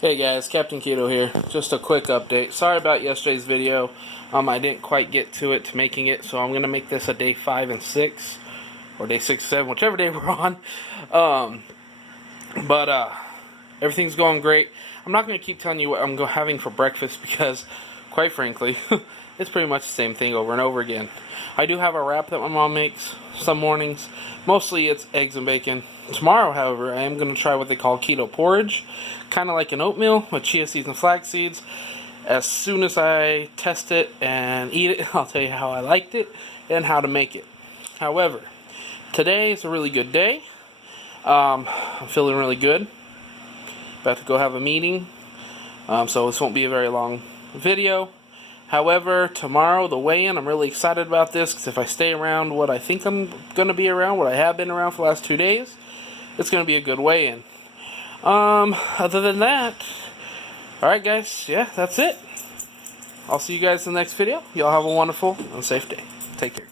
Hey guys, Captain Keto here. Just a quick update. Sorry about yesterday's video. I didn't quite get to making it, so I'm gonna make this a day 5 and 6, or day 6 and 7, whichever day we're on. But everything's going great. I'm not gonna keep telling you what I'm having for breakfast because, quite frankly, it's pretty much the same thing over and over again. I do have a wrap that my mom makes some mornings. Mostly it's eggs and bacon. Tomorrow, however, I am going to try what they call keto porridge. Kind of like an oatmeal with chia seeds and flax seeds. As soon as I test it and eat it, I'll tell you how I liked it and how to make it. However, today is a really good day. I'm feeling really good. About to go have a meeting. So this won't be a very long video. However, tomorrow, the weigh-in, I'm really excited about this because if I stay around what I think I'm going to be around, what I have been around for the last 2 days, it's going to be a good weigh-in. Other than that, alright guys, yeah, that's it. I'll see you guys in the next video. Y'all have a wonderful and safe day. Take care.